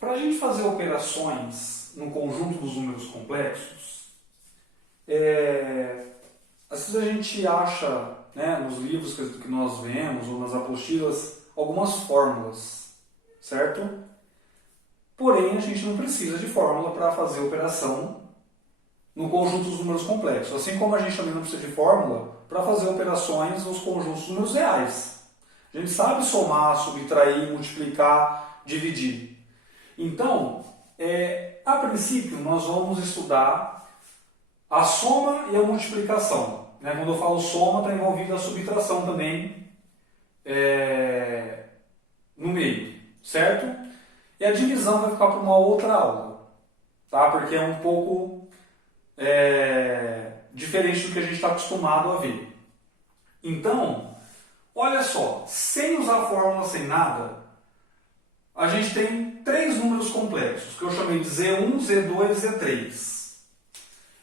Para a gente fazer operações no conjunto dos números complexos, às vezes a gente acha, né, nos livros que nós vemos ou nas apostilas algumas fórmulas, certo? Porém, a gente não precisa de fórmula para fazer operação no conjunto dos números complexos, assim como a gente também não precisa de fórmula para fazer operações nos conjuntos dos números reais. A gente sabe somar, subtrair, multiplicar, dividir. Então, a princípio, nós vamos estudar a soma e a multiplicação. Quando eu falo soma, está envolvida a subtração também no meio, certo? E a divisão vai ficar para uma outra aula, tá? Porque é um pouco diferente do que a gente está acostumado a ver. Então, olha só, sem usar fórmula, sem nada, a gente tem três números complexos, que eu chamei de Z1, Z2 e Z3.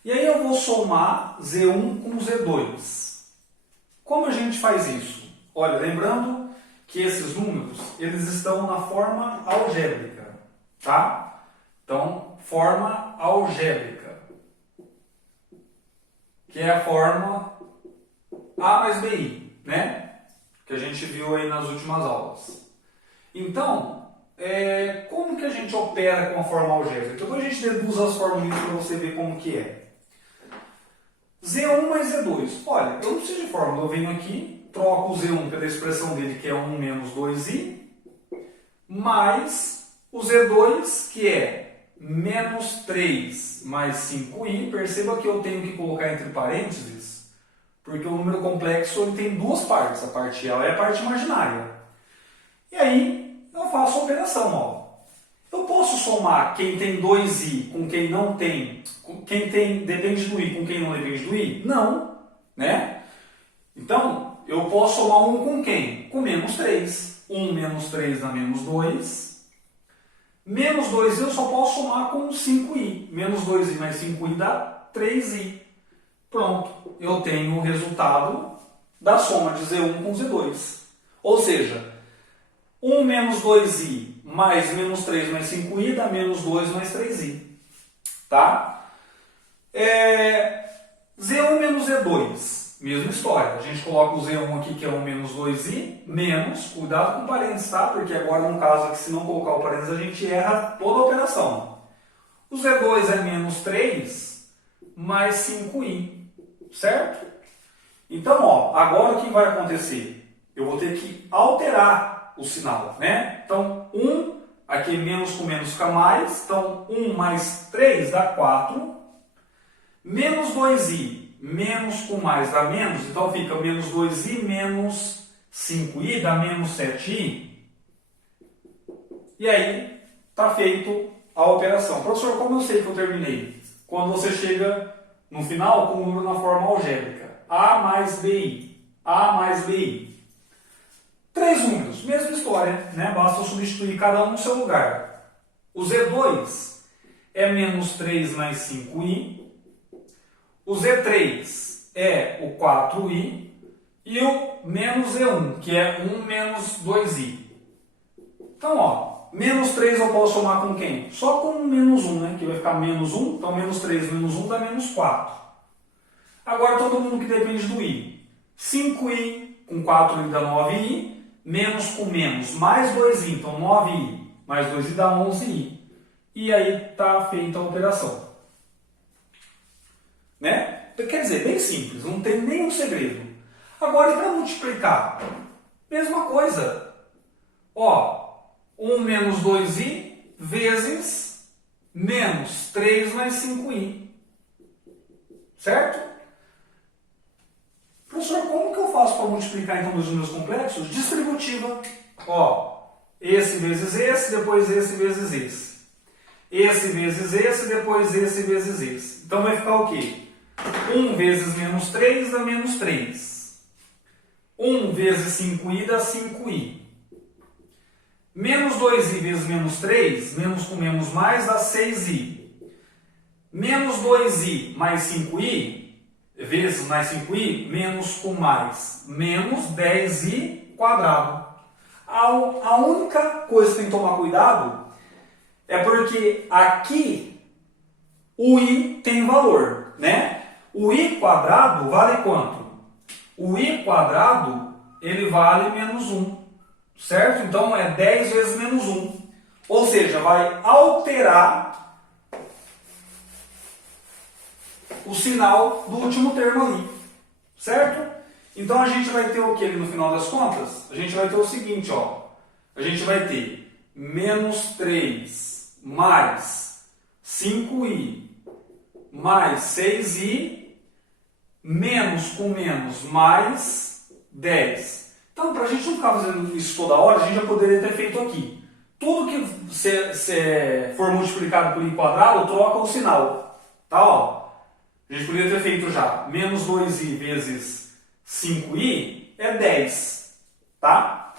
E aí eu vou somar Z1 com Z2. Como a gente faz isso? Olha, lembrando que esses números, eles estão na forma algébrica, tá? Então, forma algébrica, que é a forma A mais BI, né? Que a gente viu aí nas últimas aulas. Então, como que a gente opera com a forma algébrica? Depois a gente deduz as formulinhas para você ver como que é. Z1 mais Z2. Olha, eu não preciso de fórmula. Eu venho aqui, troco o Z1 pela expressão dele, que é 1 menos 2i, mais o Z2, que é menos 3 mais 5i. Perceba que eu tenho que colocar entre parênteses, porque o número complexo ele tem duas partes. A parte real e a parte imaginária. E aí, eu faço a operação. Ó. Eu posso somar quem tem 2i com quem não tem, quem tem depende do i com quem não depende do i? Não, né? Então, eu posso somar 1 com quem? Com menos 3. 1 menos 3 dá menos 2. Menos 2i eu só posso somar com 5i. Menos 2i mais 5i dá 3i. Pronto, eu tenho o resultado da soma de Z1 com Z2. Ou seja, 1 menos 2i mais menos 3 mais 5i dá menos 2 mais 3i. Tá? Z1 menos Z2, mesma história. A gente coloca o Z1 aqui, que é 1 menos 2i, menos, cuidado com parênteses, tá? Porque agora, no caso aqui, se não colocar o parênteses, a gente erra toda a operação. O Z2 é menos 3 mais 5i, certo? Então, ó, agora o que vai acontecer? Eu vou ter que alterar o sinal, né? Então, 1, aqui menos com menos fica mais. Então, 1 mais 3 dá 4. Menos 2i, menos com mais dá menos. Então, fica menos 2i menos 5i dá menos 7i. E aí, está feito a operação. Professor, como eu sei que eu terminei? Quando você chega no final com o número na forma algébrica. A mais BI. A mais BI. Três números, mesma história, né? Basta substituir cada um no seu lugar. O Z2 é menos 3 mais 5i. O Z3 é o 4i. E o menos Z1, que é 1 menos 2i. Então, ó, menos 3 eu posso somar com quem? Só com menos 1, né? Que vai ficar menos 1. Então, menos 3 menos 1 dá menos 4. Agora, todo mundo que depende do i. 5i com 4i dá 9i. Menos com menos, mais 2i, então 9i, mais 2i dá 11i. E aí está feita a operação. Né? Quer dizer, bem simples, não tem nenhum segredo. Agora, e para multiplicar? Mesma coisa. Ó, 1 menos 2i vezes menos 3 mais 5i. Certo? Professor, como que eu faço para multiplicar então dos números complexos? Distributiva. Ó, esse vezes esse, depois esse vezes esse. Esse vezes esse, depois esse vezes esse. Então vai ficar o quê? 1 vezes menos 3 dá menos 3. 1 vezes 5i dá 5i. Menos 2i vezes menos 3, menos com menos mais dá 6i. Menos 2i mais 5i vezes mais 5i, menos com mais, menos 10i quadrado. A única coisa que tem que tomar cuidado É porque aqui o i tem valor, né? O i quadrado vale quanto? O i quadrado, ele vale menos 1, certo? Então é 10 vezes menos 1. Ou seja, vai alterar o sinal do último termo ali, certo? Então a gente vai ter o que ali no final das contas? A gente vai ter o seguinte, ó. A gente vai ter menos 3 mais 5i mais 6i menos com menos mais 10. Então, para a gente não ficar fazendo isso toda hora, a gente já poderia ter feito aqui. Tudo que se for multiplicado por i quadrado, troca o sinal. Tá? Ó. A gente poderia ter feito já menos 2i vezes 5i é 10. Tá?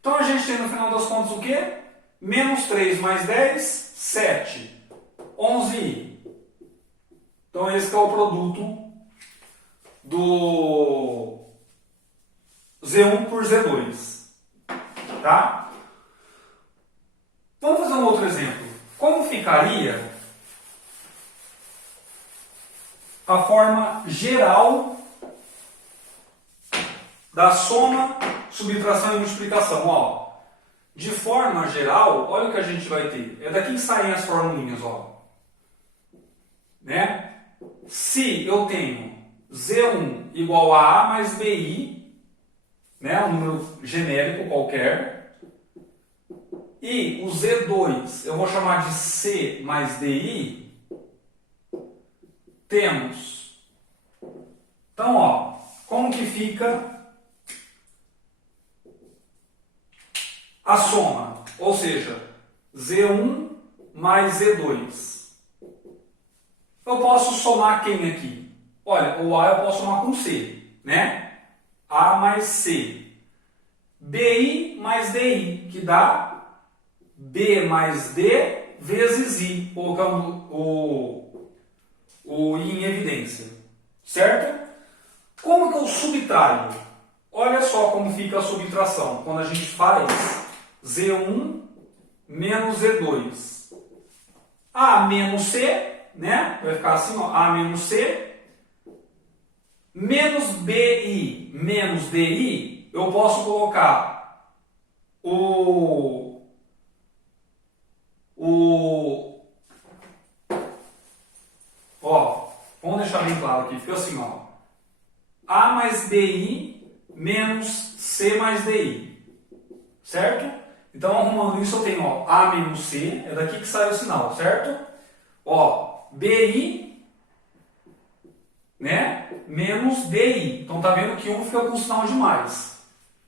Então a gente tem no final das contas o quê? Menos 3 mais 10, 7. 11i. Então esse que é o produto do Z1 por Z2. Tá? Vamos fazer um outro exemplo. Como ficaria a forma geral da soma, subtração e multiplicação? Ó, de forma geral, olha o que a gente vai ter. É daqui que saem as formulinhas. Ó. Né? Se eu tenho Z1 igual a A mais BI, né, um número genérico qualquer, e o Z2 eu vou chamar de C mais DI, temos. Então, ó, como que fica a soma? Ou seja, Z1 mais Z2. Eu posso somar quem aqui? Olha, o A eu posso somar com C, né? A mais C. BI mais DI, que dá B mais D vezes I, colocando o I em evidência. Certo? Como que eu subtraio? Olha só como fica a subtração. Quando a gente faz Z1 menos Z2. A menos C, né? Vai ficar assim, ó, A menos C, menos BI menos DI, eu posso colocar ó, vamos deixar bem claro aqui, fica assim, ó, A mais BI menos C mais DI, certo? Então, arrumando isso, eu tenho, ó, A menos C, é daqui que sai o sinal, certo? Ó, BI, né, menos DI. Então, tá vendo que um fica com sinal de mais.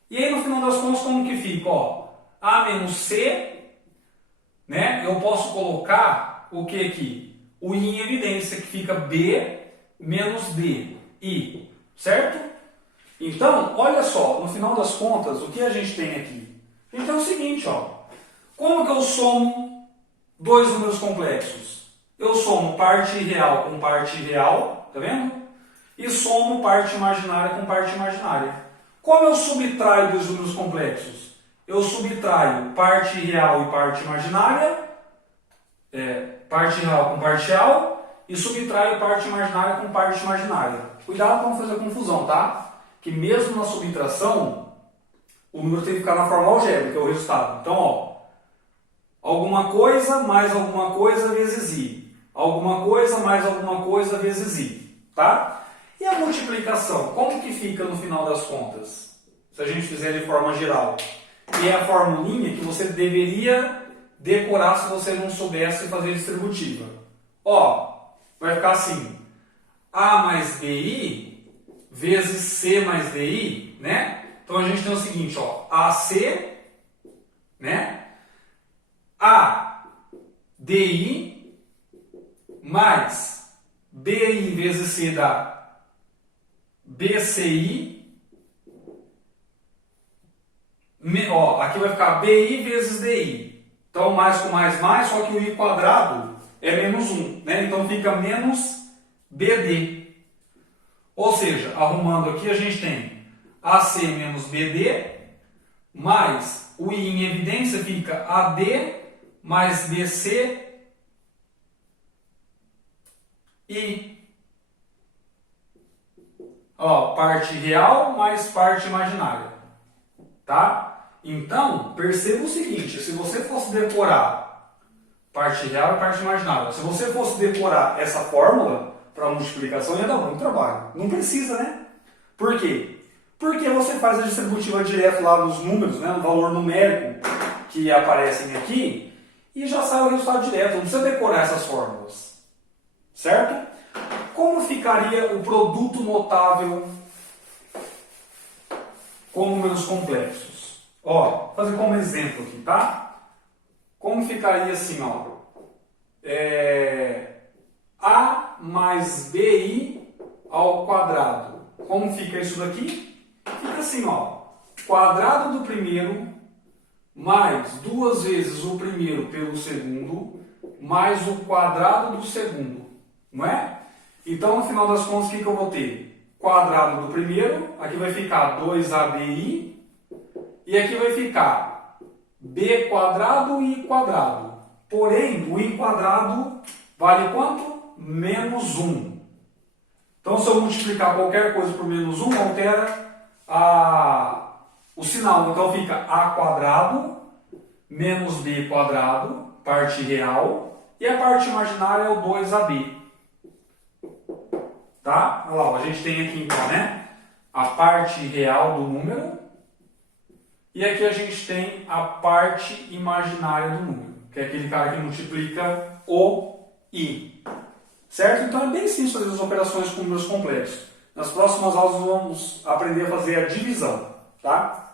E aí, no final das contas, como que fica? Ó, A menos C, né, eu posso colocar o que aqui? O I em evidência, que fica B menos D, I, certo? Então, olha só, no final das contas, o que a gente tem aqui? A gente tem o seguinte, ó. Como que eu somo dois números complexos? Eu somo parte real com parte real, tá vendo? E somo parte imaginária com parte imaginária. Como eu subtraio dois números complexos? Eu subtraio parte real e parte imaginária, parte real com parte real, e subtraio parte imaginária com parte imaginária. Cuidado para não fazer confusão, tá? Que mesmo na subtração, o número tem que ficar na forma algébrica, que é o resultado. Então, ó, alguma coisa mais alguma coisa vezes i. Alguma coisa mais alguma coisa vezes i. Tá? E a multiplicação? Como que fica no final das contas? Se a gente fizer de forma geral. E é a formulinha que você deveria decorar se você não soubesse fazer distributiva. Ó, vai ficar assim. A mais BI vezes C mais DI, né? Então a gente tem o seguinte, ó, AC, né? ADI mais BI vezes C dá BCI. Ó, aqui vai ficar BI vezes DI. Então mais com mais, só que o I quadrado é menos 1, né? Então fica menos BD. Ou seja, arrumando aqui a gente tem AC menos BD, mais o I em evidência fica AD mais BC I. Ó, parte real mais parte imaginária. Tá? Então, perceba o seguinte, se você fosse decorar parte real e parte imaginária, se você fosse decorar essa fórmula para multiplicação, ia dar muito trabalho. Não precisa, né? Por quê? Porque você faz a distributiva direto lá nos números, né, no valor numérico que aparecem aqui, e já sai o resultado direto. Não precisa decorar essas fórmulas. Certo? Como ficaria o produto notável com números complexos? Ó, vou fazer como exemplo aqui, tá? Como ficaria assim, ó? A mais BI ao quadrado. Como fica isso daqui? Fica assim, ó. Quadrado do primeiro mais 2 vezes o primeiro pelo segundo mais o quadrado do segundo. Não é? Então, no final das contas, o que eu vou ter? Quadrado do primeiro, aqui vai ficar 2ABI, e aqui vai ficar B quadrado e I quadrado. Porém, o I quadrado vale quanto? Menos 1. Então, se eu multiplicar qualquer coisa por menos 1, altera o sinal. Então, fica A quadrado menos B quadrado, parte real, e a parte imaginária é o 2AB. Tá? Olha lá, a gente tem aqui então, né, a parte real do número e aqui a gente tem a parte imaginária do número, que é aquele cara que multiplica o I. Certo? Então é bem simples fazer as operações com números complexos. Nas próximas aulas vamos aprender a fazer a divisão. Tá?